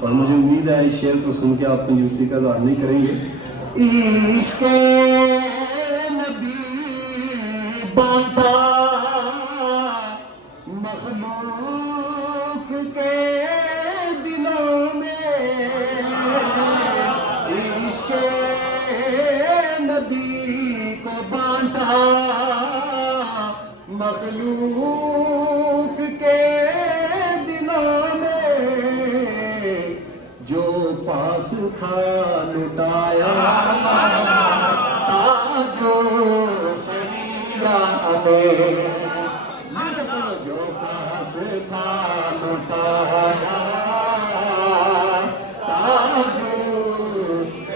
اور مجھے امید ہے اس شعر کو سن کے آپ کنجوسی کا اظہار نہیں کریں گے. عشق نبی بانٹا مخلوق کے دلوں میں، عشق نبی کو بانٹا مخلوق کے دلوں میں، جو پاس تھا لٹایا تاج و شریعہ میں، جو پاس تھا لٹایا تاج و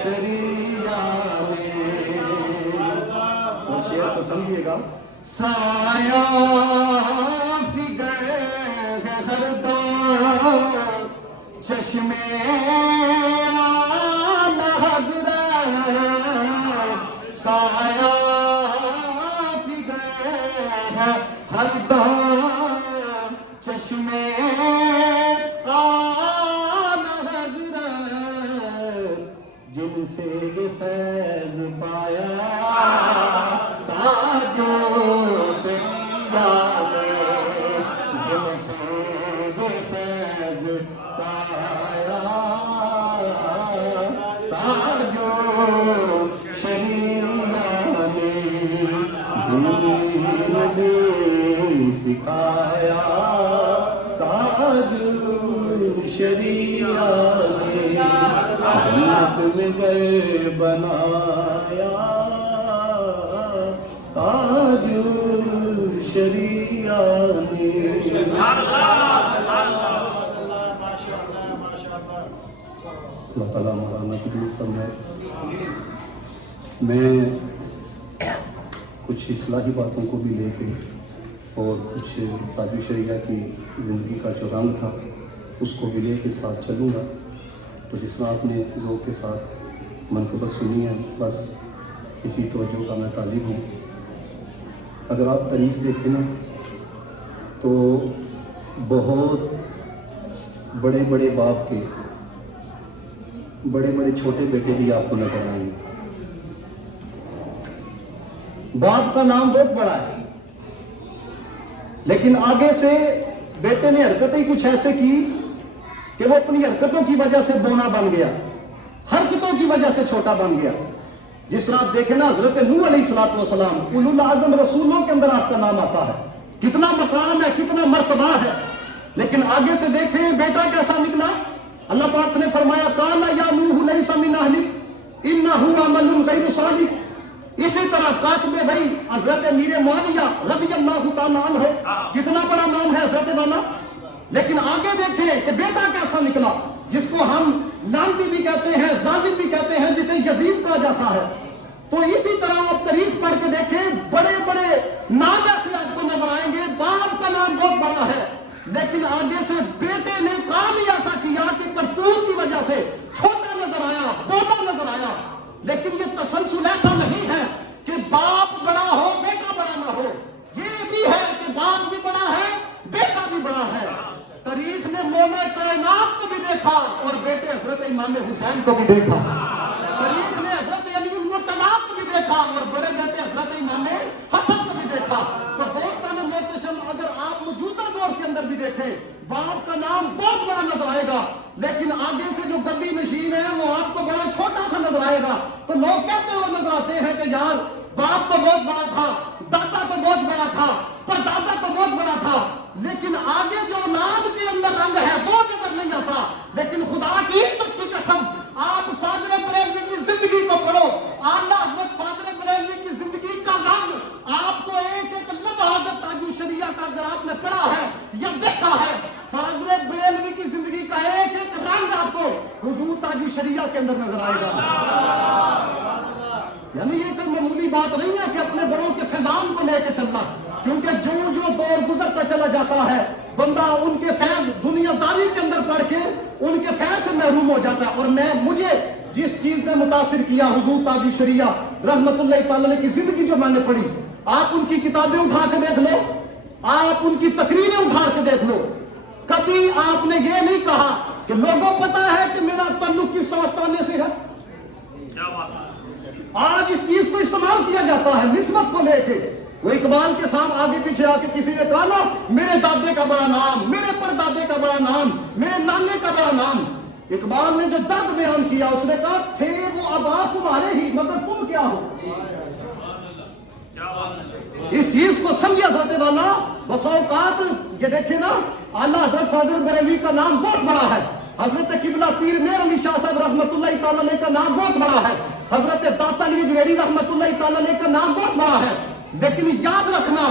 شریعہ میں. اور شعر کو سمجھیے گا. سایہ فگر ہردار چشمے آلہ حضرت، سایہ فگر ہردار چشمے آلہ حضرت، جن سے یہ فیض پایا تاج و شریعہ میں، جن سے یہ فیض پایا تاج و شریعہ میں، دین نے سکھایا تاج و شریعہ میں، جنت میں گئے بنایا تاج شریعہ نے. اللہ تعالیٰ مولانا قبول فرمائے. میں کچھ اصلاحی باتوں کو بھی لے کے اور کچھ تاج شریعہ کی زندگی کا جو رنگ تھا اس کو بھی لے کے ساتھ چلوں گا. تو جس طرح آپ نے ذوق کے ساتھ منقبت سنی ہے، بس اسی توجہ کا میں طالب ہوں. اگر آپ تاریخ دیکھیں نا تو بہت بڑے بڑے باپ کے بڑے بڑے چھوٹے بیٹے بھی آپ کو نظر آئیں گے. باپ کا نام بہت بڑا ہے لیکن آگے سے بیٹے نے حرکتیں کچھ ایسے کی کہ وہ اپنی حرکتوں کی وجہ سے بونا بن گیا، حرکتوں کی وجہ سے چھوٹا بن گیا. جس طرح آپ دیکھیں نا حضرت نوح علیہ السلام اولو العزم رسولوں کے اندر آپ کا نام آتا ہے، کتنا مقام ہے، کتنا مرتبہ ہے. لیکن آگے سے دیکھیں بیٹا کیسا نکلا. اللہ پاک نے فرمایا قال یا نوح لیس من اہلک انہ عمل غیر صالح. اسی طرح کاتب بھائی حضرت میر معاویہ رضی اللہ تعالیٰ عنہ، کتنا بڑا نام ہے حضرت والا. لیکن آگے دیکھیں کہ بیٹا کیسا نکلا، جس کو ہم لعنتی بھی کہتے ہیں، ظالم بھی کہتے ہیں، جسے یزید کہا جاتا ہے. تو اسی طرح آپ تاریخ پڑھ کے دیکھیں بڑے بڑے نام ایسے آپ کو نظر آئیں گے. باپ کا نام بہت بڑا ہے لیکن آگے سے بیٹے نے کام ہی ایسا کیا کہ کرتوت کی وجہ سے چھوٹا نظر آیا، بولا نظر آیا. لیکن یہ تسلسل ایسا نہیں ہے کہ باپ بڑا ہو بیٹا بڑا نہ ہو. یہ بھی ہے کہ باپ بھی بڑا ہے بیٹا بھی بڑا ہے. تاریخ نے مولا کائنات کو بھی دیکھا اور بیٹے حضرت امام حسین کو بھی دیکھا. تاریخ نے حضرت علی المرتضیٰ کو بھی دیکھا اور بڑے بیٹے حضرت امام حسن کو بھی دیکھا. تو دوستان محتشم اگر آپ موجودہ دور کے اندر بھی دیکھیں باپ کا نام بہت بڑا نظر آئے گا لیکن آگے سے جو گدی نشین ہے وہ آپ کو بڑا چھوٹا سا نظر آئے گا. تو لوگ کہتے ہوئے نظر آتے ہیں کہ یار باپ تو بہت بڑا تھا، دادا تو بہت بڑا تھا، پردادا تو بہت بڑا تھا، لیکن آگے جو اولاد کے اندر رنگ ہے وہ نظر نہیں آتا. لیکن خدا کی عزت کی قسم آپ فاضل بریلوی کی زندگی کو پڑھو. اعلیٰ حضرت فاضل بریلوی کی زندگی کا رنگ آپ کو ایک ایک لمحہ اگر تاج شریعہ کا اگر آپ نے پڑھا ہے یا دیکھا ہے، فاضل بریلوی کی زندگی کا ایک ایک رنگ آپ کو حضور تاج شریعہ کے اندر نظر آئے گا. یعنی یہ کوئی معمولی بات نہیں ہے کہ اپنے بڑوں کے فیضان کو لے کے چلنا، کیونکہ جو جو دور گزرتا چلا جاتا ہے بندہ ان کے فیض دنیا داری کے اندر پڑھ کے ان کے فیض سے محروم ہو جاتا ہے. اور مجھے جس چیز نے متاثر کیا حضور تاج شریعہ رحمت اللہ تعالی علیہ کی زندگی جو میں نے پڑھی، آپ ان کی کتابیں اٹھا کے دیکھ لو، آپ ان کی تقریریں اٹھا کے دیکھ لو، کبھی آپ نے یہ نہیں کہا کہ لوگوں پتا ہے کہ میرا تعلق کس آستانے سے ہے. آج اس چیز کو استعمال کیا جاتا ہے نسبت کو لے کے. وہ اقبال کے سامنے آگے پیچھے آ کے کسی نے کہا نا میرے دادے کا بڑا نام, میرے پردادے کا بڑا نام, میرے نانے کا بڑا نام. اقبال نے جو درد بیان کیا اس نے کہا تھے وہ آبا تمہارے ہی مگر تم کیا ہو. اس چیز کو سمجھے حضرت والا. بس اوقات یہ دیکھیں نا اعلیٰ حضرت فاضل بریلوی کا نام بہت بڑا ہے, حضرت قبلہ پیر میر علی شاہ صاحب رحمۃ اللہ تعالی علیہ کا نام بہت بڑا ہے, حضرت داتا علی جویری رحمۃ اللہ تعالی علیہ کا نام بہت بڑا ہے. لیکن یاد رکھنا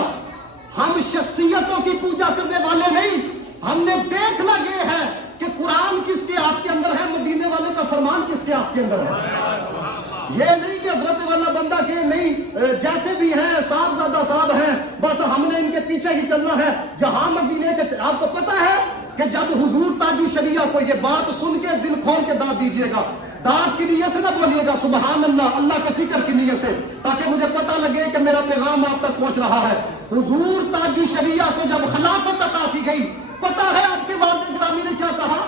ہم شخصیتوں کی پوجا کرنے والے نہیں, ہم نے دیکھنا یہ ہے کہ قرآن کس کے ہاتھ کے اندر ہے, مدینے والے کا فرمان کس کے ہاتھ کے اندر ہے. یہ نہیں کہ حضرت والا بندہ کہ نہیں جیسے بھی ہیں صاحب زادہ صاحب ہیں بس ہم نے ان کے پیچھے ہی چلنا ہے. جہاں مدینے کے آپ کو پتا ہے کہ جب حضور تاج الشریعہ کو یہ بات سن کے دل کھول کے داد دیجئے گا, داد کی نیت سے نہ بولیے گا سبحان اللہ, اللہ کے ذکر کی نیت سے, تاکہ مجھے پتا لگے کہ میرا پیغام آپ تک پہنچ رہا ہے. حضور تاج الشریعہ کو جب خلافت عطا کی گئی, پتا ہے آپ کے والد گرامی نے کیا کہا؟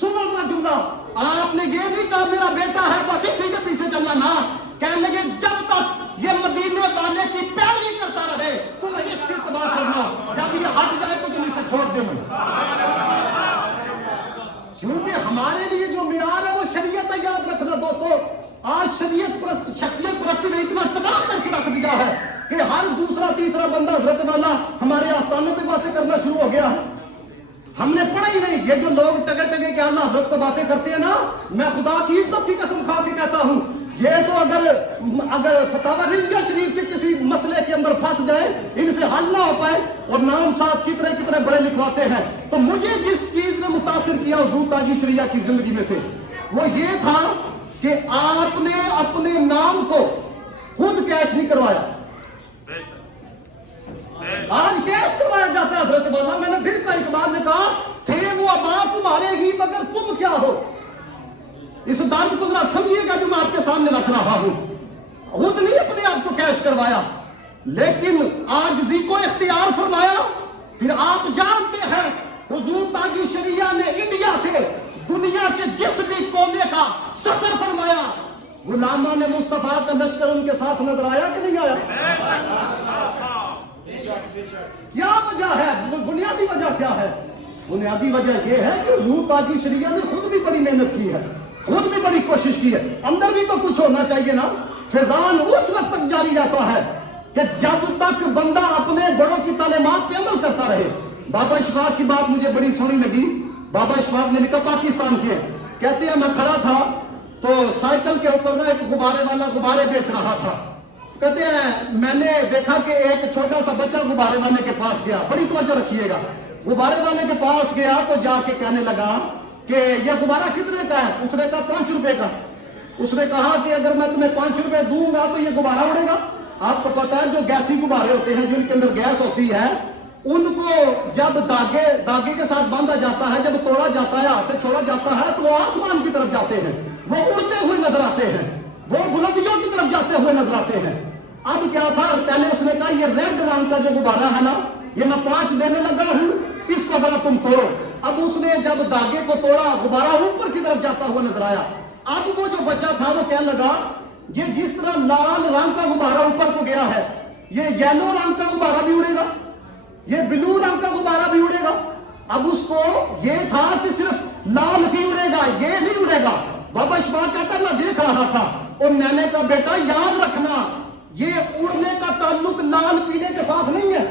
سنو نا جملہ, آپ نے یہ نہیں کہا میرا بیٹا ہے بس اسی کے پیچھے چلنا نا, کہنے لگے جب تک یہ مدینے والے کی پیروی کرتا رہے تم اس کی اتباع کرنا, جب یہ ہٹ جائے تو تم اسے چھوڑ دینا. کیونکہ ہمارے لیے جو معیار ہے وہ شریعت ہے. یاد رکھنا دوستو, آج شریعت پرست شخصیت پرستی نے اتنا تباہ کر کے رکھ دیا ہے کہ ہر دوسرا تیسرا بندہ حضرت والا ہمارے آستانے پہ باتیں کرنا شروع ہو گیا ہے. ہم نے پڑھا ہی نہیں. یہ جو لوگ ٹگے ٹگے کے اللہ حضرت کو باتیں کرتے ہیں نا, میں خدا کی عزت کی قسم کھا کے کہتا ہوں یہ تو اگر فتاوی رضویہ شریف کے کسی مسئلے کے اندر پھنس جائے, ان سے حل نہ ہو پائے اور نام ساتھ کتنے کتنے بڑے لکھواتے ہیں. تو مجھے جس چیز نے متاثر کیا حضور تاج الشریعہ کی زندگی میں سے وہ یہ تھا کہ آپ نے اپنے نام کو خود کیش نہیں کروایا. آج کیش کروایا جاتا ہے حضرت والا. میں نے پھر کہا اقبال نے کہا تھے وہ آبا تمہارے ہی مگر تم کیا ہو. اس درد کو ذرا سمجھیے گا جو میں آپ کے سامنے رکھ رہا ہوں. خود نہیں اپنے آپ کو کیش کروایا لیکن عاجزی کو اختیار فرمایا. پھر آپ جانتے ہیں حضور تاج الشریعہ نے انڈیا سے دنیا کے جس بھی کونے کا سفر فرمایا, غلامان مصطفیٰ کا لشکر ان کے ساتھ نظر آیا کہ نہیں آیا؟ کیا وجہ ہے؟ بنیادی وجہ کیا ہے؟ بنیادی وجہ یہ ہے کہ حضور تاج الشریعہ نے خود بھی بڑی محنت کی ہے, خود بھی بڑی کوشش کی ہے. اندر بھی تو کچھ ہونا چاہیے نا. فیضان اس وقت تک جاری رہتا ہے کہ جب تک بندہ اپنے بڑوں کی تعلیمات پہ عمل کرتا رہے. بابا اشفاق کی بات مجھے بڑی سونی لگی. بابا اشفاق نے لکھا پاکستان کے, کہتے ہیں میں کھڑا تھا تو سائیکل کے اوپر نا ایک غبارے والا غبارے بیچ رہا تھا. کہتے ہیں میں نے دیکھا کہ ایک چھوٹا سا بچہ غبارے والے کے پاس گیا. بڑی توجہ رکھیے گا. غبارے والے کے پاس گیا تو جا کے کہنے لگا کہ یہ غبارہ کتنے کا ہے؟ اس نے کہا 5 روپے کا. اس نے کہا کہ اگر میں تمہیں 5 روپے دوں گا تو یہ غبارہ اڑے گا. آپ کو پتا ہے جو گیسی غبارے ہوتے ہیں جن کے اندر گیس ہوتی ہے ان کو جب داغے کے ساتھ باندھا جاتا ہے, جب توڑا جاتا ہے, ہاتھ سے چھوڑا جاتا ہے تو وہ آسمان کی طرف جاتے ہیں, وہ اڑتے ہوئے نظر آتے ہیں, وہ بلندیوں کی طرف جاتے ہوئے نظر آتے ہیں. اب کیا تھا, پہلے اس نے کہا یہ ریڈ رنگ کا جو غبارہ ہے نا یہ میں 5 دینے لگا ہوں, اس کو ذرا تم توڑو. اب اس نے جب داغے کو توڑا غبارہ اوپر کی طرف جاتا ہوا نظر آیا. اب وہ جو بچہ تھا وہ کہنے لگا یہ جس طرح لال رنگ کا غبارہ اوپر کو گیا ہے یہ یلو رنگ کا غبارہ بھی اڑے گا, یہ بلو رنگ کا غبارہ بھی اڑے گا. اب اس کو یہ تھا کہ صرف لال ہی اڑے گا, یہ نہیں اڑے گا. بابا اشفاق کہتا میں دیکھ رہا تھا اور میں نے کہا بیٹا یاد رکھنا یہ اڑنے کا تعلق لال پیلے کے ساتھ نہیں ہے.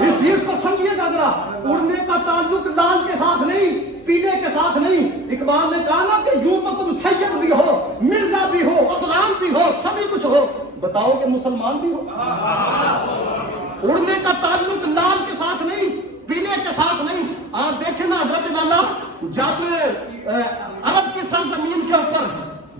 اس چیز کو سمجھیے گا ذرا, اڑنے کا تعلق لال کے ساتھ نہیں, پیلے کے ساتھ نہیں. اقبال نے کہا نا کہ یوں تو تم سید بھی ہو, مرزا بھی ہو, افغان بھی ہو, سبھی کچھ ہو, بتاؤ کہ مسلمان بھی ہو. اڑنے کا تعلق لال کے ساتھ نہیں, پیلے کے ساتھ نہیں. آپ دیکھیں نا حضرت والا جب عرب کی سرزمین کے اوپر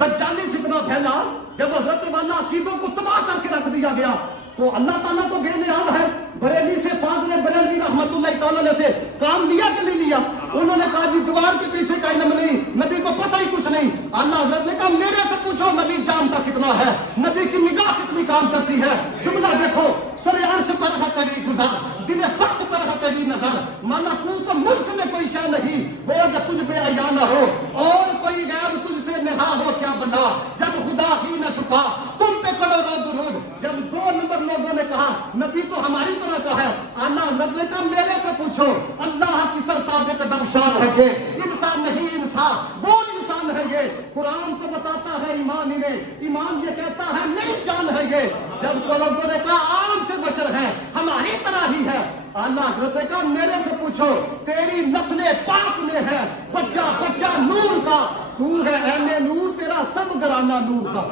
دجالی فتنہ پھیلا, جب حضرت والا عقیدوں کو تباہ کر کے رکھ دیا گیا تو اللہ تعالیٰ تو بے نیاز ہے. بریلی سے فاضل بریلوی رحمت اللہ تعالیٰ علیہ سے کام لیا کہ نہیں لیا؟ انہوں نے کہا جی دیوار کے پیچھے کا علم نہیں, نبی کو پتہ ہی کچھ نہیں. اللہ حضرت نے کہا میرے سے پوچھو نبی جانتا کتنا ہے, نبی کی نگاہ کتنی کام کرتی ہے. جملہ دیکھو, سر عرش پر ہے تیری گزر, دل فرش پر ہے تیری نظر, मलकूत मुल्क में कोई शय नहीं वो जो तुझ पे अया न हो, और कोई गैब तुझसे निहा हो क्या बला, जब खुदा ही न छुपा तुम पे करो रो दुरूद। जब 2 नंबर लोगों ने कहा नबी तो हमारी तरह का है, आला हजरत ने कहा मेरे से पूछो, अल्लाह की सरताज कदम शान है ये, इंसान नहीं इंसान वो इंसान है ये। कुरान तो बताता है ईमान इन्हें, ईमान ये कहता है मेरी जान है ये। जब को लोगों ने कहा आम से बशर है हमारी तरह ही है, अल्लाह हजरत ने कहा मेरे से पूछो तेरी नस्ले पाक में है, बच्चा बच्चा नूर का, तू है ऐने नूर तेरा सब घराना नूर का।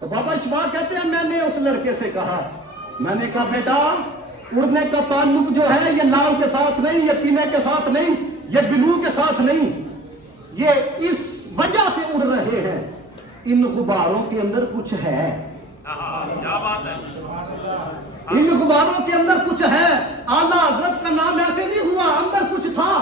तो बाबा इस्माइल कहते हैं मैंने उस लड़के से कहा, मैंने कहा बेटा उड़ने का ताल्लुक जो है ये लाल के साथ नहीं, ये पीने के साथ नहीं, ये ब्लू के साथ नहीं, ये इस वजह से उड़ रहे हैं, इन गुब्बारों के अंदर कुछ है। क्या बात है, इन गुब्बारों के अंदर कुछ है। आला हजरत का नाम ऐसे नहीं हुआ, अंदर कुछ था।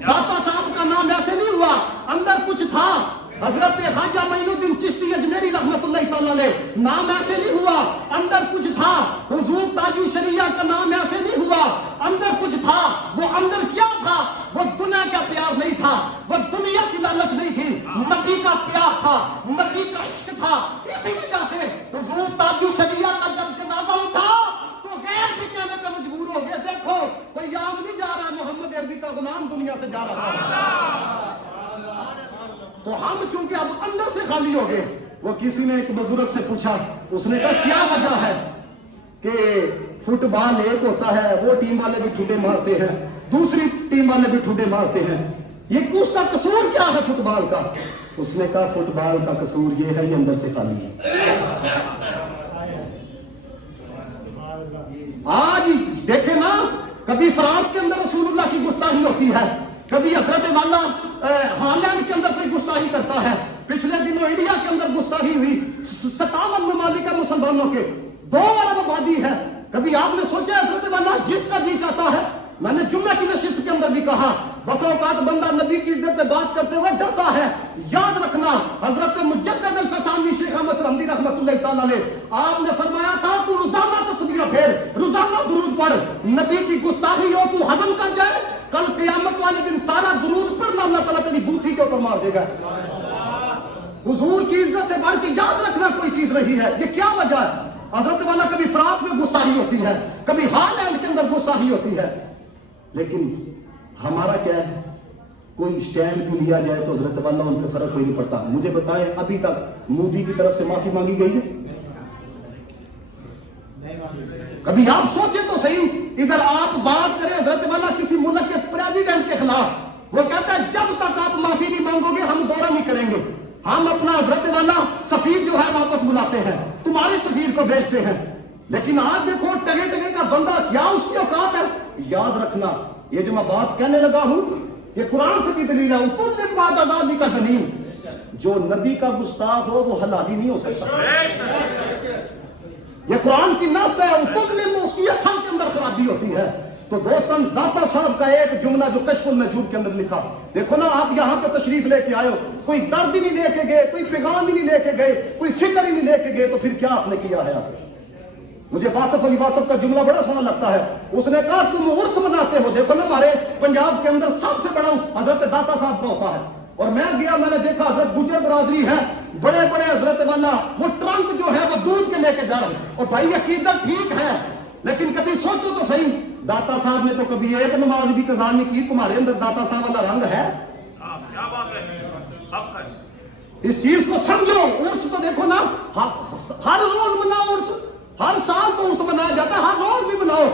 दाता साहब का नाम ऐसे नहीं हुआ, अंदर कुछ था। हजरत ख्वाजा मोइनुद्दीन चिश्ती अजमेरी रहमतुल्लाह तआला अलैह, नाम ऐसे नहीं हुआ, अंदर कुछ था। हुजूर ताजु शरिया का नाम ऐसे नहीं हुआ, अंदर कुछ था। वो अंदर क्या था? वो दुनिया का प्यार नहीं था, वो दुनिया की लालच नहीं थी, नबी का प्यार था, नबी का इश्क था। इसी वजह से हुजूर ताजु शरिया का जब जनाजा उठा तो गैर भी कहने पे मजबूर हो गए, देखो कोई आम नहीं जा रहा, मोहम्मद अरबी का गुलाम दुनिया से जा रहा है। तो हम चूंकि अब अंदर से खाली हो गए। वो किसी ने एक बुजुर्ग से पूछा, उसने कहा क्या वजह है कि फुटबॉल एक होता है, वो टीम वाले भी ठुड्डे मारते हैं, दूसरी टीम वाले भी ठुड्डे मारते हैं, ये उसका कसूर क्या है फुटबॉल का? उसने कहा फुटबॉल का कसूर ये है ये अंदर से खाली है। आज देखे ना, कभी फ्रांस के अंदर रसूलुल्लाह की गुस्ताखी होती है, कभी हजरत वाला हॉलैंड के अंदर कोई गुस्ताखी करता है। पिछले दिनों इंडिया के अंदर गुस्ताखी हुई, 57 ममालिक मुसलमानों के 2 अरब आबादी है। कभी आपने सोचा हजरत वाला जिसका जी चाहता है, मैंने जुम्मे की नशिस्त के अंदर भी कहा, बस औकात बंदा नबी की इज्जत पे बात करते हुए डरता है। याद रखना हजरत मुजद्दिद अल-फसानी शेख अहमद सरहमदी रहमतुल्लाह तआला अलैह, आपने फरमाया था तू रोजाना तस्बीह फेर, रोजाना दुरूद पढ़, नबी की गुस्ताखी हो तू हजम कर जाए, कल क़यामत वाले दिन सारा दुरूद पढ़ना अल्लाह ताला तेरी बूथी के ऊपर मार देगा। हुजूर की इज्जत से बढ़ के याद रखना कोई चीज नहीं है। ये क्या वजह है? हजरत वाला कभी फ्रांस में गुस्ताखी होती है, कभी हॉलैंड के अंदर गुस्ताखी होती है, लेकिन हमारा क्या है? कोई स्टैंड भी लिया जाए तो हजरत वाला उन पे फर्क कोई नहीं पड़ता। मुझे बताएं अभी तक मोदी की तरफ से माफी मांगी गई है? कभी आप सोचे तो सही, इधर आप बात करें हजरत वाला किसी मुल्क के प्रेसिडेंट के खिलाफ, वो कहता है जब तक आप माफी नहीं मांगोगे हम दौरा नहीं करेंगे। हम अपना हजरत वाला सफीर जो है वापस बुलाते हैं, तुम्हारे सफीर को भेजते हैं। लेकिन आज देखो टगे टगे का बंदा, क्या उसकी औकात है? याद रखना ये जो मैं बात कहने लगा हूं ये कुरान से भी दलील है। उतुल्लिम बाद अज़ाली का ज़मीन, जो नबी का गुस्ताख हो वो हलाली नहीं हो सकता। ये कुरान की नस है, उतुल्लिम उसकी असल के अंदर खराबी होती है। तो दोस्तों दाता साहब का एक जुमला जो कश्फुल मजूब के अंदर लिखा, देखो ना आप यहाँ पे तशरीफ लेके आए हो, कोई दर्द ही नहीं लेके गए, कोई पैगाम ही नहीं लेके गए, कोई फिक्र ही नहीं लेके गए, तो फिर क्या आपने किया है? मुझे वासफ अली वासफ का जुमला बड़ा सोना लगता है। उसने कहा तुम उर्स मनाते हो, देखो ना हमारे पंजाब के अंदर सबसे बड़ा हजरत दाता साहब का होता है। और मैं गया, मैंने देखा हजरत गुजर बरादरी है, बड़े बड़े हजरत वाला वो ट्रंक जो है वो दूध के लेके जा रहे हैं। और भाई अकीदत ठीक है, लेकिन कभी सोचो तो सही, दाता साहब ने तो कभी एक नमाज भी कज़ा नहीं की। तुम्हारे अंदर दाता साहब वाला रंग है? क्या बात है? इस चीज को समझो। उर्स तो देखो ना, हर रोज मनाओ उर्स, हर साल तो उर्स मनाया जाता है, हर रोज भी मनाओ।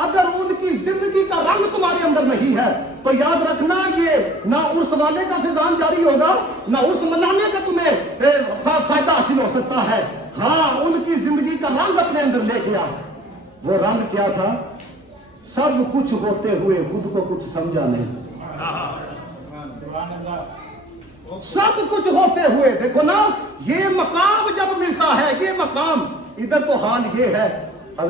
अगर उनकी जिंदगी का रंग तुम्हारे अंदर नहीं है तो याद रखना ये ना उर्स वाले का फिजान जारी होगा, ना उर्स मनाने का तुम्हें फायदा हासिल हो सकता है। हाँ, उनकी जिंदगी का रंग अपने अंदर लेके आ। वो रंग क्या था? सब कुछ होते हुए खुद को कुछ समझा नहीं। सब कुछ होते हुए, देखो ना ये मकाम जब मिलता है, ये मकाम, इधर तो हाल ये है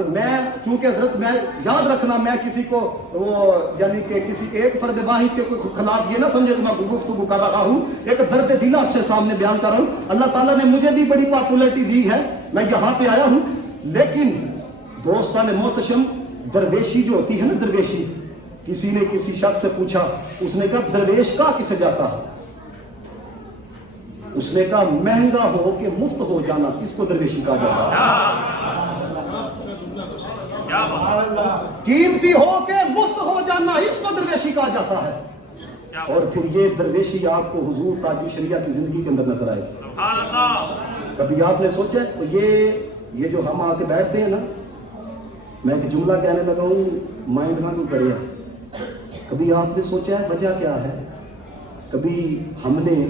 میں چونکہ حضرت میں یاد رکھنا میں کسی کو وہ یعنی کہ کسی ایک فرد واحد کے کوئی خلاف یہ نہ سمجھے کہ میں گفتگو کر رہا ہوں، ایک درد دل آپ سے سامنے بیان کر رہا ہوں۔ اللہ تعالیٰ نے مجھے بھی بڑی پاپولیرٹی دی ہے، میں یہاں پہ آیا ہوں، لیکن دوستان محتشم درویشی جو ہوتی ہے نا، درویشی، کسی نے کسی شخص سے پوچھا، اس نے کہا درویش کہا کسے جاتا؟ اس نے کہا مہنگا ہو کہ مفت ہو جانا، اس کو درویشی کہا جاتا ہے۔ قیمتی ہو کہ مفت ہو جانا، اس کو درویشی کہا جاتا ہے۔ اور پھر یہ درویشی آپ کو حضور تاج الشریعہ کی زندگی کے اندر نظر آئے۔ کبھی آپ نے سوچا یہ جو ہم آ کے بیٹھتے ہیں نا، میں ایک جملہ کہنے لگا ہوں، مائنڈ نہ کیوں کرے، کبھی آپ نے سوچا ہے وجہ کیا ہے؟ کبھی ہم نے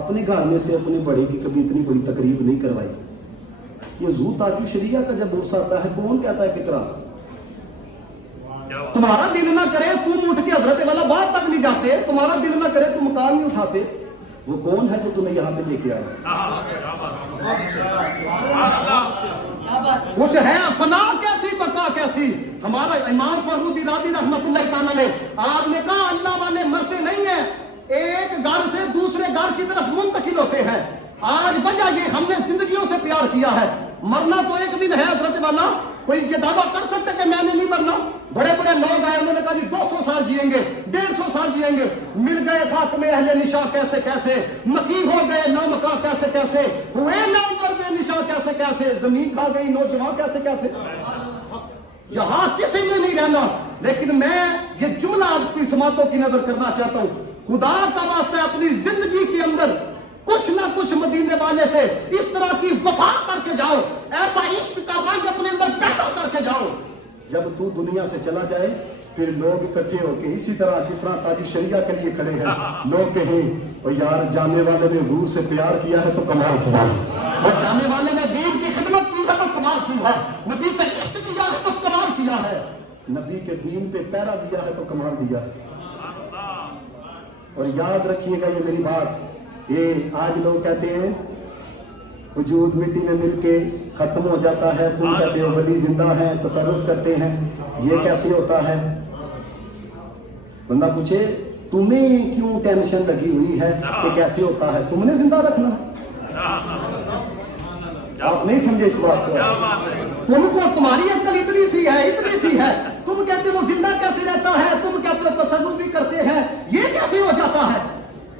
اپنے گھر میں سے اپنے بڑے کی کبھی اتنی بڑی تقریب نہیں کروائی۔ یہ حضور تاج الشریعہ کا جب عرصہ آتا ہے، کون کہتا ہے کہ کرا؟ تمہارا دل نہ کرے تم اٹھ کے حضرت والا بات تک نہیں جاتے، تمہارا دل نہ کرے تم مکان نہیں اٹھاتے، وہ کون ہے جو تمہیں یہاں پہ لے کے آیا؟ کچھ ہے فنا کیسی بقا کیسی۔ ہمارا امام فخرالدین رازی رحمت اللہ تعالی علیہ، آپ نے کہا اللہ والے مرتے نہیں ہیں، ایک گھر سے دوسرے گھر کی طرف منتقل ہوتے ہیں۔ آج وجہ یہ ہم نے زندگیوں سے پیار کیا ہے، مرنا تو ایک دن ہے حضرت والا۔ کوئی یہ دعویٰ کر سکتے کہ میں نے نہیں مرنا؟ بڑے بڑے لوگ آئے، انہوں نے کہا جی 200 سال جئیں گے، 150 سال جئیں گے، مل گئے خاک میں اہل نشا کیسے کیسے، مکی ہو گئے لامکا کیسے کیسے، ہوئے لامبر بے نشا کیسے کیسے، زمین کھا گئی نوجوان کیسے کیسے۔ یہاں کسی نے نہیں رہنا، لیکن میں یہ جملہ آپ کی سماعتوں کی نظر کرنا چاہتا ہوں، خدا کا واسطہ اپنی زندگی کے اندر کچھ نہ کچھ مدینے والے سے اس طرح کی وفا کر کے جاؤ، ایسا عشق کا رنگ اپنے اندر پیدا کر کے جاؤ، جب تو دنیا سے چلا جائے پھر لوگ اکٹھے ہو کے اسی طرح جس طرح تاج الشریعہ کے لیے کھڑے ہیں، لوگ کہیں اور یار جانے والے نے حضور سے پیار کیا ہے تو کمال کیا ہے، اور جانے والے نے دین کی خدمت کی ہے تو کمال کی ہے، نبی سے عشق کیا ہے تو کمال کیا ہے، نبی کے دین پہ پیرا دیا ہے تو کمال دیا ہے۔ اور یاد رکھیے گا یہ میری بات، یہ آج لوگ کہتے ہیں وجود مٹی میں مل کے ختم ہو جاتا ہے، تم کہتے ہو ولی زندہ ہے، تصرف کرتے ہیں، یہ کیسے ہوتا ہے؟ بندہ پوچھے تمہیں کیوں ٹینشن لگی ہوئی ہے کہ کیسے ہوتا ہے؟ تم نے زندہ رکھنا، آپ نہیں سمجھے اس بات کو، تم کو تمہاری عقل اتنی سی ہے، تم کہتے ہو زندہ کیسے رہتا ہے، تم کہتے ہو تصرف بھی کرتے ہیں، یہ کیسے ہو جاتا ہے؟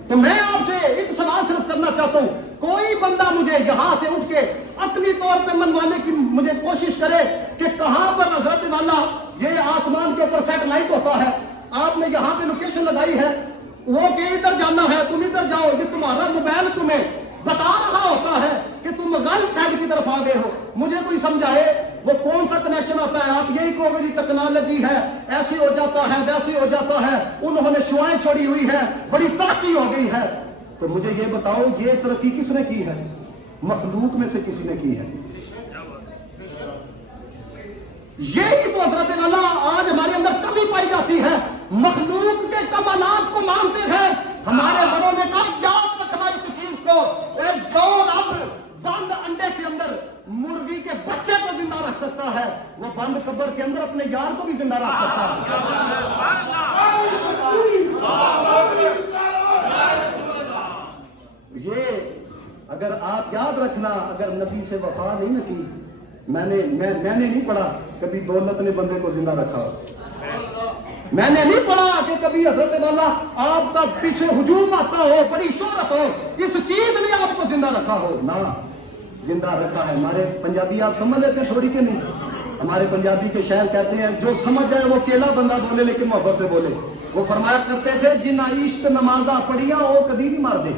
تو میں آپ سے ایک سوال صرف کرنا چاہتا ہوں، کوئی بندہ مجھے یہاں سے اٹھ کے عقلی طور پہ منوانے کی مجھے کوشش کرے کہ کہاں پر حضرت والا یہ آسمان کے اوپر سیٹلائٹ ہوتا ہے، آپ نے یہاں پہ لوکیشن لگائی ہے، وہ کہ ادھر جانا ہے تم ادھر جاؤ، یہ تمہارا موبائل تمہیں بتا رہا ہوتا ہے کہ تم غلط سائڈ کی طرف آ گئے ہو، مجھے کوئی سمجھائے وہ کون سا کنیکشن ہوتا ہے؟ آپ یہی کہو گے ٹیکنالوجی ہے، ایسی ہو جاتا ہے ویسی ہو جاتا ہے، انہوں نے شعائیں چھوڑی ہوئی ہے، بڑی ترقی ہو گئی ہے۔ تو مجھے یہ بتاؤ یہ ترقی کس نے کی ہے؟ مخلوق میں سے کسی نے کی ہے؟ یہی تو حضرت والا آج ہمارے اندر کمی پائی جاتی ہے، مخلوق کے کمالات کو مانتے ہیں۔ ہمارے بڑوں نے کہا یاد رکھنا اس چیز کو، جو رب بند انڈے کے اندر مرغی کے بچے کو زندہ رکھ سکتا ہے، وہ بند قبر کے اندر اپنے یار کو بھی زندہ رکھ سکتا ہے۔ یہ اگر آپ یاد رکھنا، اگر نبی سے وفا نہیں نہ کی، میں نے نہیں پڑھا کبھی دولت نے بندے کو زندہ رکھا، میں نے نہیں پڑھا کہ کبھی حضرت والا آپ کا پیچھے ہجوم آتا ہو، بڑی شہرت ہو، اس چیز نے آپ کو زندہ رکھا ہو، نہ زندہ رکھا ہے۔ ہمارے پنجابی آپ سمجھ لیتے ہیں تھوڑی کہ نہیں؟ ہمارے پنجابی کے شاعر کہتے ہیں جو سمجھ جائے وہ کیلا بندہ بولے لیکن محبت سے بولے۔ وہ فرمایا کرتے تھے جنہ عشق نمازاں پڑھیاں وہ کدی نہیں مار دے،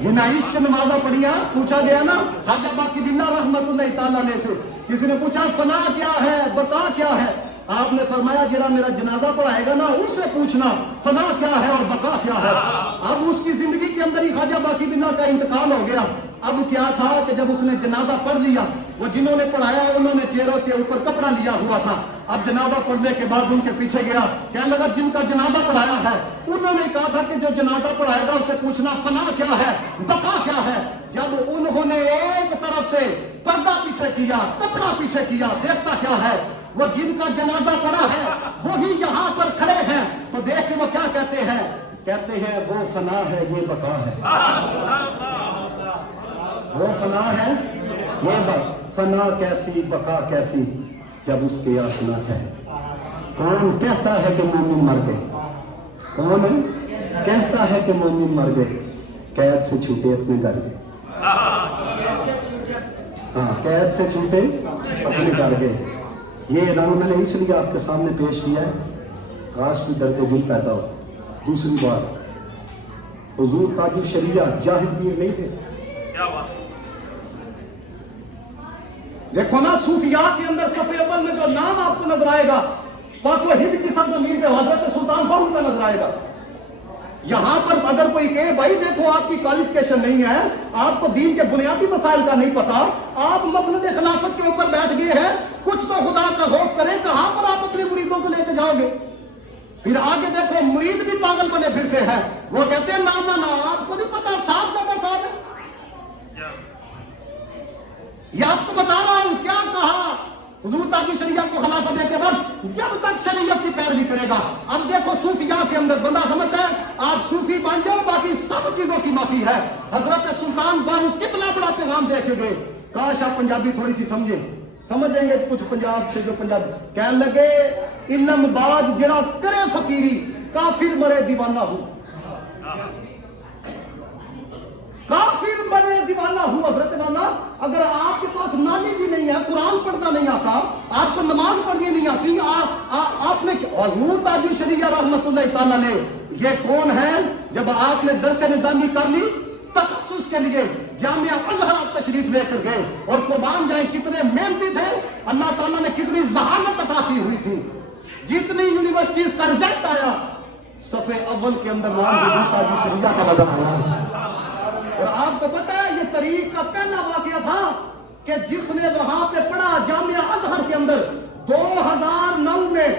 جنہ عشق نمازاں پڑھیاں۔ پوچھا گیا نا خواجہ باقی باللہ رحمت اللہ تعالیٰ علیہ سے، کسی نے پوچھا فنا کیا ہے بقا کیا ہے؟ آپ نے فرمایا جڑا میرا جنازہ پڑھائے گا نا اس سے پوچھنا فنا کیا ہے اور بقا کیا ہے۔ اب اس کی زندگی کے اندر ہی خواجہ باقی باللہ کا انتقال ہو گیا۔ اب کیا تھا کہ جب اس نے جنازہ پڑھ لیا، وہ جنہوں نے پڑھایا انہوں نے چہروں کے اوپر کپڑا لیا ہوا تھا، اب جنازہ پڑھنے کے بعد ان کے پیچھے گیا، کہنے لگا جن کا جنازہ پڑھایا ہے انہوں نے کہا تھا کہ جو جنازہ پڑھائے گا اس سے پوچھنا فنا کیا ہے بقا کیا ہے۔ जब उन्होंने एक तरफ से पर्दा पीछे किया, कपड़ा पीछे किया, देखता क्या है, वो जिनका जनाजा पड़ा है वही यहाँ पर खड़े हैं, तो देख के वो क्या कहते हैं, कहते हैं वो फना है ये बका है, वो फना है ये फना कैसी बका कैसी, जब उसके आसना है। कौन कहता है कि मोमिन मर गए? कौन कहता है कि मोमिन मर गए? कैद से छूटे अपने घर गए, हाँ कैद से छूटे अपने घर गए। ये रंग मैंने इसलिए आपके सामने पेश किया है, काश की दर्द दिल पैदा हो। दूसरी बात, हुजूर ताजुल शरिया जाहिल पीर नहीं थे। देखो ना सूफिया के अंदर सफे अव्वल में जो नाम आपको नजर आएगा, पाको हिंद की सरजमीन पे हजरत सुल्तान बाहू का नजर आएगा। यहां पर अगर कोई कहे भाई देखो आपकी क्वालिफिकेशन नहीं है, आपको दीन के बुनियादी मसाइल का नहीं पता, आप मसनद खिलाफत के ऊपर बैठ गए हैं, कुछ तो खुदा का खौफ करें, कहां पर आप अपने मुरीदों को लेकर जाओगे? फिर आगे देखो मुरीद भी पागल बने फिरते हैं, वो कहते हैं ना ना ना आपको नहीं पता, साहब ज्यादा साहब है। ये आपको बता रहा हूं क्या कहा हुजूर ताजुल शरिया को खिलाफत देने के बाद, जब तक शरीयत की पैरवी करेगा। अब देखो सूफिया के अंदर बंदा समझता है आप सूफी बन जाओ, बाकी सब चीजों की माफी है। हजरत सुल्तान बाहू कितना बड़ा पैगाम दे के गए। काश आप पंजाबी थोड़ी सी समझेंगे तो कुछ पंजाब से जो पंजाब कहने लगे, इल्म बाज जड़ा करे फकीरी, काफिर मरे दीवाना हूं, काफिर बने दीवाना हूं। हजरत वाला अगर आपके पास नॉलेज ही नहीं है, कुरान पढ़ना नहीं आता, आपको नमाज पढ़नी नहीं आती, आपने हुजूर ताजुल शरिया रहमतुल्लाह तआला ने ये कौन है, जब आपने दरस निजामी कर ली तखस्सुस के लिए जामिया अज़हर आप तशरीफ लेकर गए, और कुर्बान जाए कितने मेहनती थे, अल्लाह ताला ने कितनी जहानत अता की हुई थी। जितनी यूनिवर्सिटीज का रिजल्ट आया, सफे अव्वल के अंदर नाम हुजूर ताजुल शरिया का नजर आया। और आपको पता है ये तरीक का पहला वाकया था कि जिसने वहां पे पढ़ा जामिया अज़हर के अंदर 2009 में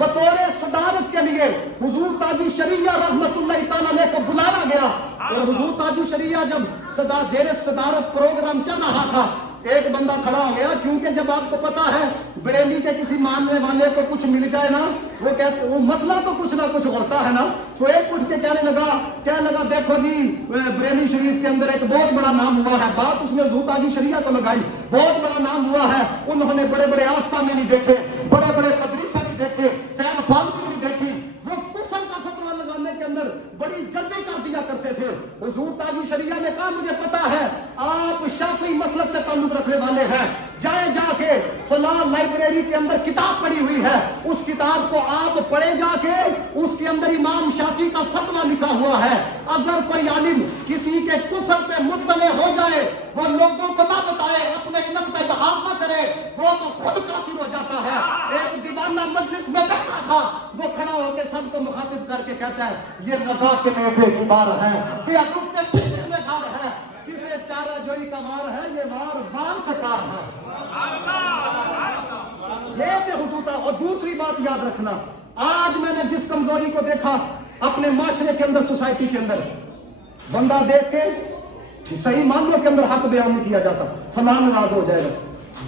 बतौर सदारत के लिए हुजूर ताजुल शरिया रहमतुल्लाह तआला अलैह को बुलाया गया। और हुजूर ताजुल शरिया जब जेर सदारत प्रोग्राम चल रहा था, एक बंदा खड़ा हो गया, क्योंकि जब आपको पता है बरेली के किसी मानने वाले को कुछ मिल जाए ना, वो मसला तो कुछ ना कुछ होता है ना, तो एक उठ के कहने लगा देखो जी बरेली शरीफ के अंदर एक बहुत बड़ा नाम हुआ है। बात उसने हुजूर ताजुल शरिया को लगाई, बहुत बड़ा नाम हुआ है, उन्होंने बड़े बड़े आस्थाने नहीं देखे, बड़े बड़े मदरसे नहीं देखे, फैन फालतू नहीं देखी, वो कुफर का फतवा लगाने के अंदर बड़ी जल्दी कर दिया करते थे। हुजूर ताजुल शरिया ने कहा मुझे पता है आप शाफी मसलक से ताल्लुक रखने वाले हैं, जाके फला लाइब्रेरी के अंदर किताब पड़ी हुई है, उस किताब को आप पढ़े जाके, उसके अंदर इमाम शाफी का फतवा लिखा हुआ है। अगर कोई आलिम किसी के कुफर पे मुत्तले हो जाए, वो लोगों को ना बताए, अपने इल्म का इजहार न करे, वो तो खुद काफिर हो जाता है। एक दीवाना मजलिस में बैठा था, वो खड़ा होकर सबको मुखातिब करके कहता है ये रजा के नेज़े की बार है, कि अदुफ के सीने में घर है, किसे चारा जोई का वार है, ये वार सरकार है। ये थे हुजूर। और दूसरी बात याद रखना, आज मैंने जिस कमजोरी को देखा अपने माशरे के अंदर, सोसाइटी के अंदर, बंदा देख के सही मामलों के अंदर हक बयान नहीं किया जाता, फलां नाराज हो जाएगा।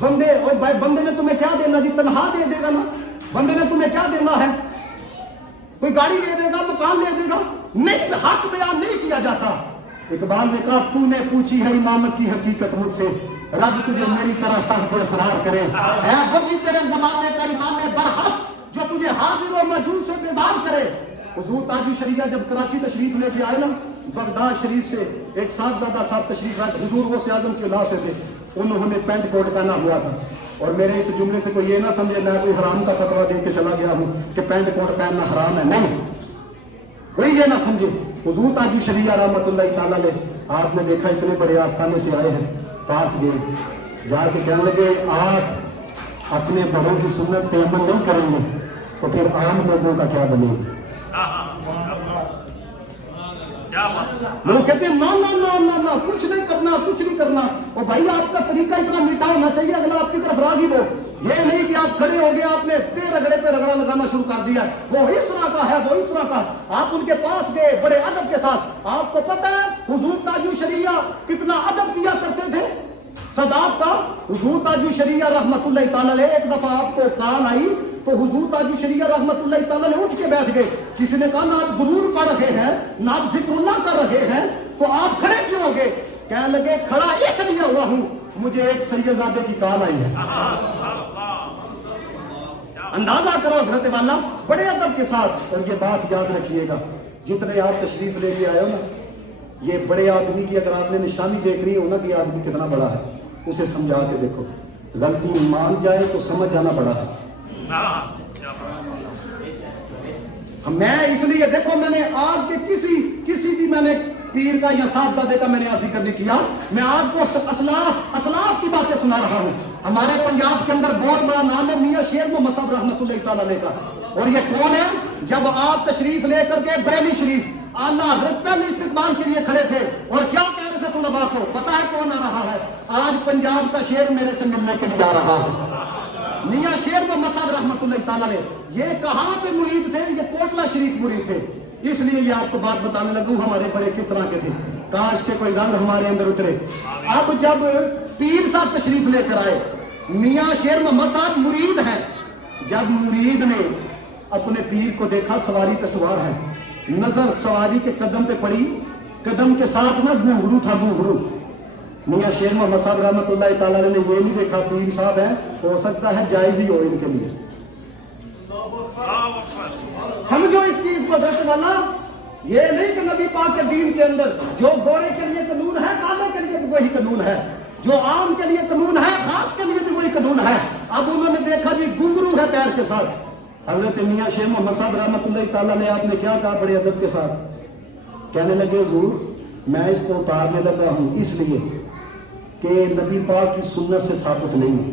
बंदे और भाई बंदे ने तुम्हें क्या देना जी, तनख्वाह दे देगा ना, बंदे ने तुम्हें क्या देना है, कोई गाड़ी दे देगा, मकान दे देगा, नहीं, हक बयान नहीं किया जाता। इकबाल ने कहा तूने पूछी है इमामत की हकीकत मुझसे, रब तुझे मेरी तरह सर पे असरार करे, है वही तेरे जमाने का इमाम बरहक जो तुझे हाजिर और मौजूद से बेदार करे। हुजूर ताजुल शरिया जब कराची तशरीफ लेके आए ना, बगदाद शरीफ से एक साहबजादा साहब तशरीफ लाए, हुजूर वो से आजम के ला से थे, उन्होंने पैंट कोट पहना हुआ था। और मेरे इस जुमले से कोई ये ना समझे मैं कोई हराम का फतवा दे के चला गया हूँ कि पैंट कोट पहनना हराम है, नहीं, कोई ये ना समझे। हुजूर ताजुल शरिया रहमतुल्लाह तआला अलैह, आपने देखा इतने बड़े आस्थाने से आए हैं, पास गए, जाके कहने लगे आप अपने बड़ों की सुन्नत पे अमल नहीं करेंगे तो फिर आम लोगों का क्या बनेगा। लोग कहते हैं ना ना ना ना ना कुछ नहीं करना, कुछ नहीं करना। और भाई आपका तरीका इतना मीठा होना चाहिए, अगला आपकी तरफ राग़िब हो, ये नहीं कि आप खड़े हो गए आपने रगड़े पे रगड़ा लगाना शुरू कर दिया, वो इस तरह का है, वो इस तरह का। आप उनके पास गए बड़े अदब के साथ, आपको पता है हुजूर ताजुल शरिया कितना अदब किया सदात का हुजूर ताजू शरिया रहमतुल्लाह ताला अलैह एक दफा आपको कॉल आई तो हुजूर ताजू शरिया रहमतुल्लाह ताला अलैह उठ के बैठ गए। किसी ने कहा ना आप दुरूद पढ़ रहे हैं ना आप जिक्रुल्लाह कर रहे हैं तो आप खड़े क्यों हो गए? कहने लगे खड़ा इसलिए हुआ हूं मुझे एक सैयदजादे की कॉल आई है। अंदाजा करो हजरत वाला बड़े अदब के साथ। और ये बात याद रखिएगा जितने आप तशरीफ लेके आए हो ना, ये बड़े आदमी की अगर आपने निशानी देख रही हो ना कि आदमी कितना बड़ा है, उसे समझा के देखो। गलती मान जाए तो समझ जाना बड़ा है। मैं इसलिए देखो मैंने आज के किसी भी मैंने पीर का या साहबजादे का मैंने आज जिक्र नहीं किया। मैं आपको असलाफ की बातें सुना रहा हूँ। हमारे पंजाब के अंदर बहुत बड़ा नाम है मियां शेर मोहम्मद साहब रहमतुल्लाह ताला अलैह का। और ये कौन है? जब आप तशरीफ लेकर के बरेली शरीफ आला हजरत पहले इस्तेमाल के लिए खड़े थे और क्या कह रहे थे तुलबा को, पता है कौन आ रहा है? आज पंजाब का शेर मेरे से मिलने के लिए आ रहा है। मियां शेर मोहम्मद साहब रहमतुल्लाह ताला अलैह। ये कहाँ पे मुरीद थे? ये कोटला शरीफ मुरीद थे। इसलिए ये आपको बात बताने लगूं हमारे बड़े किस तरह के थे। काश के कोई रंग हमारे अंदर उतरे। अब जब पीर साहब तशरीफ लेकर आए, मियां शेर मोहम्मद साहब मुरीद हैं। जब मुरीद ने अपने पीर को देखा सवारी पे सवार है, नजर सवारी के कदम पे पड़ी, कदम के साथ ना घुंघरू था घुंघरू। मियां शेर मोहम्मद साहब रहमतुल्लाह ताला अलैह ने ये नहीं देखा पीर साहब है, हो सकता है जायज ही हो इनके लिए। समझो इस चीज को हजरत वाला, ये नहीं कि नबी पाक के दीन के अंदर जो गोरे के लिए कानून है काले के लिए भी वही कानून है, जो आम के लिए कानून है खास के लिए भी वही कानून है। अब उन्होंने देखा जी घुंघरू है पैर के साथ। हजरत मियां शेर मोहम्मद साहब रहमतुल्लाह ताला अलैह आपने क्या कहा बड़े अदब के साथ? कहने लगे हुजूर मैं इसको उतारने लगा हूं इसलिए कि नबी पाक की सुन्नत से साबित नहीं है।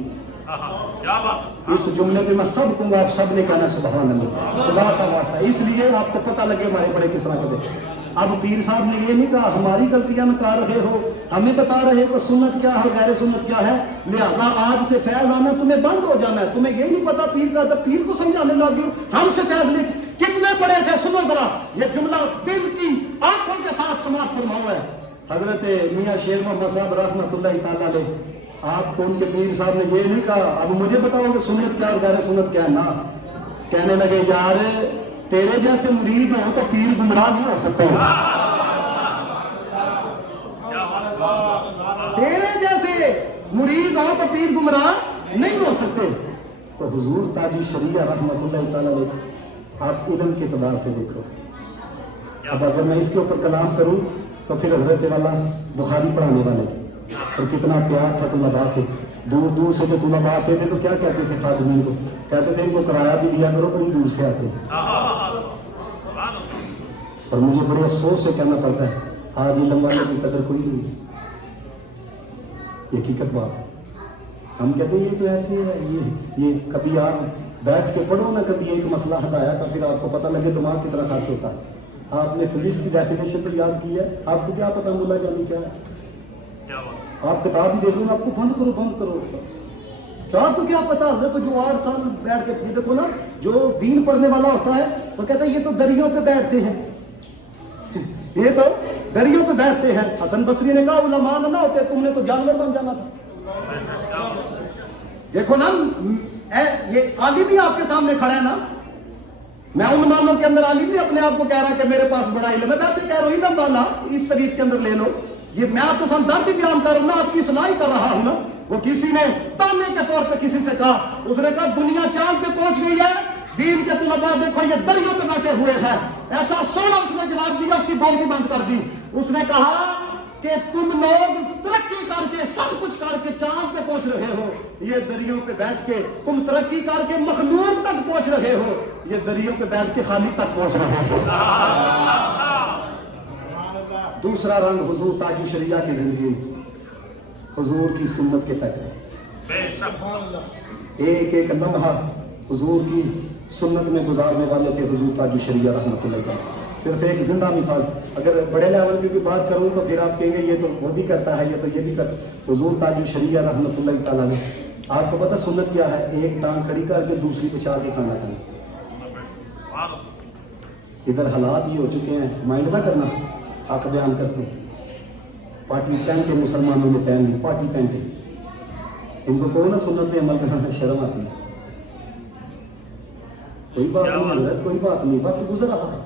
इस जुमले पे मैं सब कहूंगा, आप सब ने कहना सुभान अल्लाह, खुदा का वास्ता, इसलिए आपको पता लगे हमारे बड़े किस तरह के थे। अब पीर साहब ने ये नहीं कहा हमारी गलतियां नकार रहे हो, हमें बता रहे हो सुन्नत क्या है गैर सुन्नत क्या है, लिहाजा आज से फैज आना तुम्हें बंद हो जाना है। तुम्हें ये नहीं पता पीर का, तो पीर को समझाने लग गए हमसे फैज ले। कितने बड़े थे सुनो जरा, ये जुमला दिल की आंखों के साथ समाप्त फरमाया है। हजरत मियां शेर मोहम्मद साहब रहमतुल्लाह ताला अलैह आपको उनके पीर साहब ने ये नहीं कहा अब मुझे बताओगे सुन्नत क्या और गैर सुन्नत क्या ना। कहने लगे यार तेरे जैसे मुरीद हो तो पीर गुमराह नहीं हो सकते। तेरे जैसे मुरीद हो तो पीर गुमराह नहीं हो सकते। तो हुजूर ताजू शरिया रहमतुल्लाह ताला अलैह आप इल्म के एतबार से देखो। अब अगर मैं इसके ऊपर कलाम करूं तो फिर हजरत वाला बुखारी पढ़ाने वाले थे और कितना प्यार था तुलबा से। दूर दूर से जो तुलबा आते थे तो क्या कहते थे खादिमीन को, कहते थे इनको किराया भी दिया करो, बड़ी दूर से आते हैं। और मुझे बड़े अफसोस से कहना पड़ता है आज इल्म वाले की कदर कोई नहीं है। ये हकीकत बात है। हम कहते हैं ये तो ऐसे है, ये कभी आप बैठ के पढ़ो ना कभी एक मसला हटाया का, फिर आपको पता लगे दिमाग कितना खर्च होता है। आपने फिजिक्स की डेफिनेशन तो याद की है, आपको क्या पता मूला जानी क्या है? आप किताब ही देख लो ना, आपको बंद करो क्या आपको क्या पता है? तो जो 8 साल बैठ के देखो ना, जो दीन पढ़ने वाला होता है वो कहता है ये तो दरियों पे बैठते हैं ये तो दरियों पे बैठते हैं। हसन बसरी ने कहा उलमा ना होते तुमने तो जानवर बन जाना था। देखो ना ये आलिम ही आपके सामने खड़ा है ना। मैं उन मानों के अंदर आलिम नहीं अपने आप को कह रहा कि मेरे पास बड़ा इल्म है, वैसे कह रहा हूं इल्म वाला इस तारीफ के अंदर ले लो। ये मैं आपके साथ दर्द भी बयान कर रहा हूं ना, आपकी सलाह कर रहा हूं ना। वो किसी ने ताने के तौर पे किसी से कहा, उसने कहा दुनिया चांद पे पहुंच गई है, दीन के तुलबा देखो ये दरियों पे बैठे हुए हैं। ऐसा सोना उसने जवाब दिया, उसकी बोल भी बंद कर दी। उसने कहा कि तुम लोग तरक्की करके सब कुछ करके चांद पे पहुंच रहे हो, ये दरियों पे बैठ के तुम तरक्की करके मखलूक तक पहुंच रहे हो, ये दरियों पे बैठ के खालिक तक पहुंच रहे हो। दूसरा रंग हुजूर ताजू शरिया की जिंदगी में हुजूर की सुन्नत के पैकेट, एक एक लम्हा हुजूर की सुन्नत में गुजारने वाले थे हुजूर ताजू शरिया रहमतुल्लाह अलैह। सिर्फ एक जिंदा मिसाल, अगर बड़े लेवल की बात करूं तो फिर आप कहेंगे ये तो वो भी करता है, ये तो ये भी करता। हुजूर ताजू शरिया रहमतुल्लाह ताला अलैह आपको पता सुन्नत क्या है? एक टांग खड़ी करके दूसरी बिछा के खाना खाना। इधर हालात ये हो चुके हैं, माइंड ना करना, हक बयान करते हैं। पार्टी पैंटे मुसलमानों ने पहन ली, पार्टी पैंटे इनको कहो ना सुन्नत पे अमल करना, शर्म आती है। कोई बात नहीं हजरत, कोई बात नहीं, वक्त गुजर रहा है,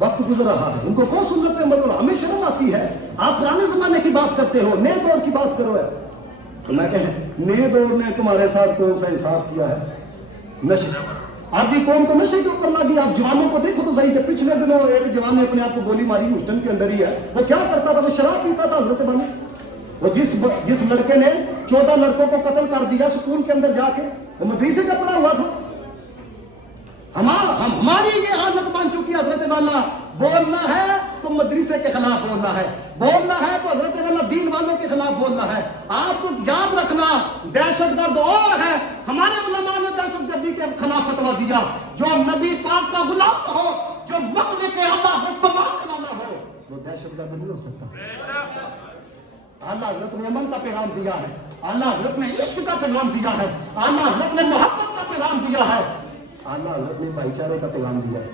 वक्त गुजर रहा है, इनको कौन सुन्नत पे अमल करो, हमें शर्म आती है। आप पुराने जमाने की बात करते हो, नए दौर की बात करो है। तो मैं कहें नए दौर ने तुम्हारे साथ कौन सा इंसाफ किया है? नशे, आधी कौम तो नशे के ऊपर लगी। आप जवानों को देखो तो सही, कि पिछले दिनों एक जवान ने अपने आप को गोली मारी, ह्यूस्टन के अंदर ही है। वो क्या करता था? वो शराब पीता था हजरत वाली। वो जिस लड़के ने 14 लड़कों को कत्ल कर दिया स्कूल के अंदर जाके, वो मदरसे का पढ़ा हुआ था। हमारी ये हालत बन चुकी है हजरत वाला। बोलना है तो मदरसे के खिलाफ बोलना है, बोलना है तो हजरत वाला दीन वालों के खिलाफ बोलना है। आपको याद रखना, दहशतगर्द और है, हमारे उलमा ने दहशतगर्दी के खिलाफ फतवा दिया। जो नबी पाक का गुलाम हो, जो मसले के अल्लाह को मानने वाला हो, वो दहशतगर्द नहीं हो सकता। अल्लाह हजरत ने अमन का पैगाम दिया है, अल्लाह हजरत ने इश्क का पैगाम दिया है, अल्लाह हजरत ने मोहब्बत का पैगाम दिया है, अल्लाह हजरत ने भाईचारे का पैगाम दिया है।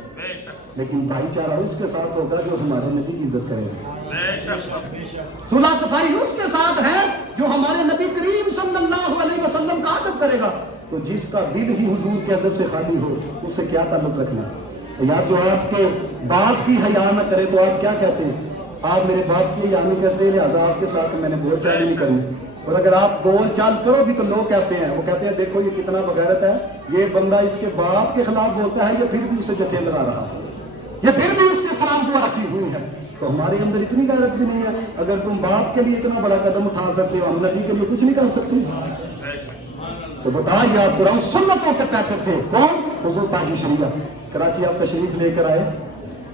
लेकिन भाईचारा उसके साथ होगा जो हमारे नबी की इज्जत करेगा। सुलह सफाई उसके साथ है जो हमारे नबी करीम सल्लल्लाहु अलैहि वसल्लम का अदब करेगा। तो जिसका दिल ही हुजूर के अदब से खाली हो, उससे क्या ताल्लुक रखना? या जो आपके बाप की हया न करे तो आप क्या कहते हैं? आप मेरे बाप की हया नहीं करते, लिहाजा आपके साथ मैंने बोलचाल नहीं करनी। और अगर आप बोल चाल करो भी तो लोग कहते हैं, वो कहते हैं देखो ये कितना बगैरत है, ये बंदा इसके बाप के खिलाफ बोलता है, ये फिर भी उसे जठे लगा रहा है, ये फिर भी उसके सलाम दुआ रखी हुई है। तो हमारे अंदर इतनी गैरत भी नहीं है। अगर तुम बाप के लिए इतना बड़ा कदम उठा सकते हो, हम नबी के लिए कुछ नहीं कर सकते? तो बताइए, आप कुरान सुन्नतों के पैकर थे। कौन? हुजूर ताज शरिया। कराची आप तशरीफ लेकर आए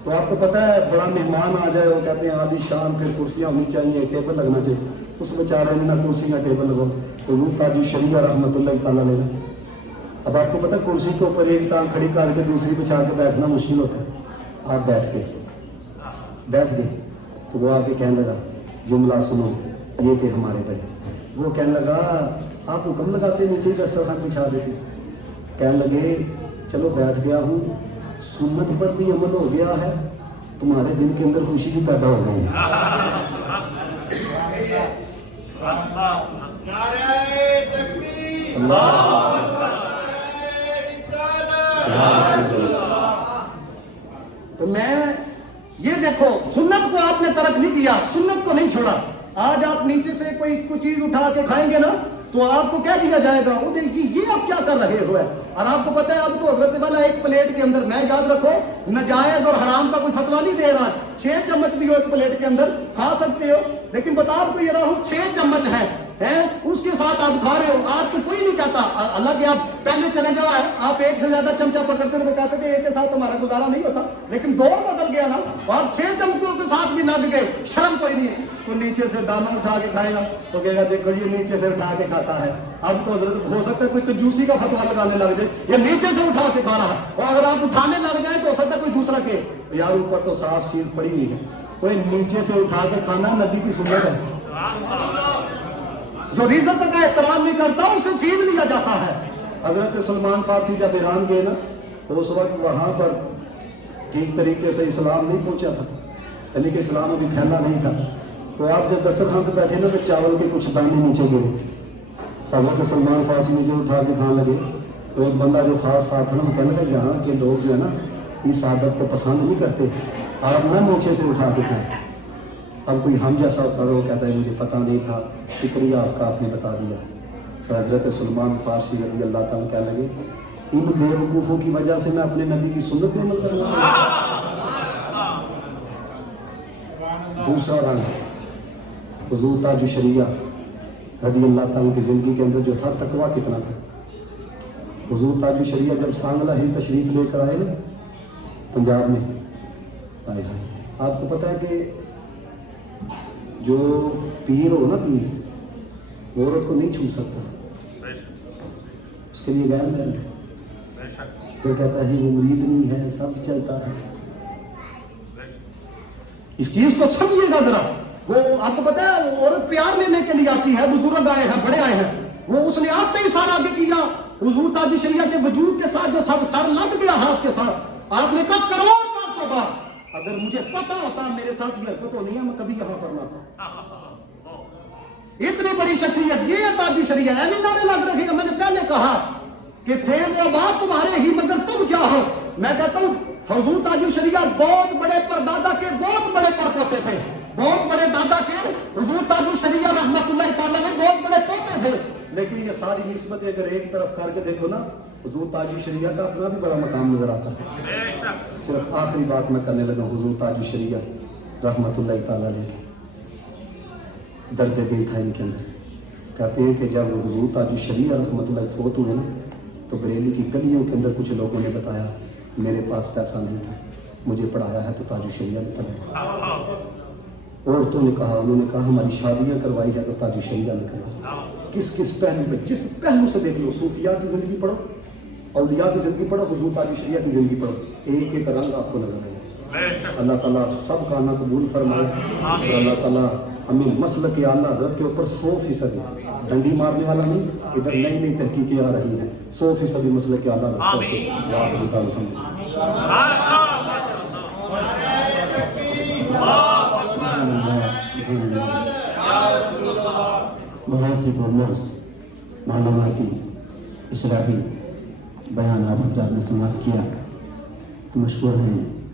तो आपको पता है बड़ा मेहमान आ जाए, वो कहते हैं आली शाम, फिर कुर्सियाँ होनी चाहिए, टेबल लगना चाहिए। उस बेचारे ने ना कुर्सी ना टेबल लगो। हुजूर ताज शरिया रहमतुल्लाह तआला अलैह। अब आपको पता है कुर्सी के ऊपर एक टांग खड़ी करके दूसरी बिछा के बैठना मुश्किल होता है। आप बैठ गए तो वो आके कहने लगा, जुमला सुनो, ये थे हमारे बड़े। वो कहने लगा आप हुक्म लगाते नीचे दस्तरखान बिछा देते। कहने लगे चलो बैठ गया हूँ, सुन्नत पर भी अमल हो गया है, तुम्हारे दिल के अंदर खुशी भी पैदा हो गई है। तो मैं ये देखो, सुन्नत को आपने तर्क नहीं किया, सुन्नत को नहीं छोड़ा। आज आप नीचे से कोई चीज उठा के खाएंगे ना तो आपको क्या दिया जाएगा? वो देखिए ये आप क्या कर रहे हो। और आपको पता है अब तो हजरत वाला एक प्लेट के अंदर, मैं याद रखो नाजायज और हराम का कोई फतवा नहीं दे रहा, 6 चम्मच भी हो एक प्लेट के अंदर खा सकते हो। लेकिन बता आपको ये रहा हूँ 6 चम्मच है उसके साथ आप खा रहे हो। आपको कोई नहीं कहता, अल्लाह के आप पहले चले जाओ, आप एक से ज्यादा चमचा पकड़ते थे, कहते थे एक के साथ हमारा गुजारा नहीं होता। लेकिन दौर बदल गया ना, आप 6 चमचों के साथ भी लग गए, शर्म कोई नहीं। तो नीचे से दाना उठा के खाएगा तो कहेगा देखो ये नीचे से उठा के खाता है। अब तो हजरत हो सकता है कोई कंजूसी का फतवा लगाने लग जाए, ये नीचे से उठा के खा रहा है। और अगर आप उठाने लग जाए तो हो सकता है कोई दूसरा के यार ऊपर तो साफ चीज पड़ी हुई है, कोई नीचे से उठा के खाना नबी की सुन्नत है। जो रिज़्क़ का एहतराम नहीं करता उसे छीन लिया जाता है। हजरत सलमान फारसी जब ईरान गए ना तो उस वक्त वहाँ पर ठीक तरीके से इस्लाम नहीं पहुँचा था, यानी कि इस्लाम अभी फैला नहीं था। तो आप जब दस्तरखान पे बैठे ना तो चावल के कुछ दाने नीचे गिरे, हजरत सलमान फारसी नीचे उठा के खाने लगे। तो एक बंदा जो खास साथ था ना, वो कहने लगा यहाँ के लोग जो है ना इस आदत को पसंद नहीं करते, आप ना नीचे से उठा के खाएं। अब कोई हम जैसा होता है वो कहता है मुझे पता नहीं था, शुक्रिया आपका, आपने बता दिया। फिर हजरत सलमान फारसी रज़ी अल्लाह ताला कहने लगे इन बेवकूफ़ों की वजह से मैं अपने नबी की सुन्नत पे अमल करना चाहिए। दूसरा रंग हुज़ूर ताज शरिया रज़ी अल्लाह ताला की ज़िंदगी के अंदर जो था तकवा कितना था। हुज़ूर ताज शरिया जब सांगला हिल तशरीफ़ लेकर आए ना पंजाब में, आपको पता है कि जो पीर हो ना, पीर वो औरत को नहीं छू सकता, उसके लिए गैर महल तो कहता है वो मुरीद नहीं है, सब चलता है। इस चीज को समझिएगा जरा। वो आपको पता है वो औरत प्यार लेने के लिए आती है, बुजुर्ग आए हैं, बड़े आए हैं, वो उसने आते ही सारा आगे किया। हुजूर ताज शरिया के वजूद के साथ जो सर लग गया हाथ के साथ, आपने कहा करोड़ बार तौबा, अगर मुझे पता होता मेरे साथ ये हरकत होनी है मैं कभी यहाँ पर ना था। اتنی بڑی شخصیت یہ ہے تاج شریعہ ایویں نعرے لگ رہے ہیں. میں نے پہلے کہا کہ تھے وہ بات تمہارے ہی مگر تم کیا ہو. میں کہتا ہوں حضور تاج شریعہ بہت بڑے پردادا کے بہت بڑے پرپوتے تھے, بہت بڑے دادا کے حضور تاج شریعہ رحمت اللہ تعالیٰ نے بہت بڑے پوتے تھے. لیکن یہ ساری نسبتیں اگر ایک طرف کر کے دیکھو نا, حضور تاج شریعہ کا اپنا بھی بڑا مقام نظر آتا ہے. صرف آخری بات میں کرنے لگا, حضور تاج شریعہ رحمت اللہ تعالیٰ علیہ درد دل تھا ان کے اندر. کہتے ہیں کہ جب حضور تاج شریعہ رحمت اللہ فوت ہوئے نا, تو بریلی کی گلیوں کے اندر کچھ لوگوں نے بتایا میرے پاس پیسہ نہیں تھا, مجھے پڑھایا ہے تو تاج شریعہ نے پڑھایا. عورتوں نے کہا, انہوں نے کہا ہماری شادیاں کروائی جائے تو تاج شریعہ نے کروائی. کس کس پہلو پہ, جس پہلو سے دیکھ لو, صوفیاء کی زندگی پڑھو, اولیاء کی زندگی پڑھو, حضور تاج شریعہ کی زندگی پڑھو, ایک ایک رنگ آپ کو نظر آئے. اللہ تعالیٰ سب کا آنا قبول فرمائے, اور اللہ تعالیٰ ہمیں مسلک اعلیٰ حضرت کے اوپر 100% ڈنڈی مارنے والا نہیں. ادھر نئی نئی تحقیقیں آ رہی ہیں, 100% مسلک اعلیٰ حضرت کے واضح تعلق. بہت ہی پرموز معلوماتی اشراحی بیان آپ حضرات نے سماعت کیا. مشکور ہیں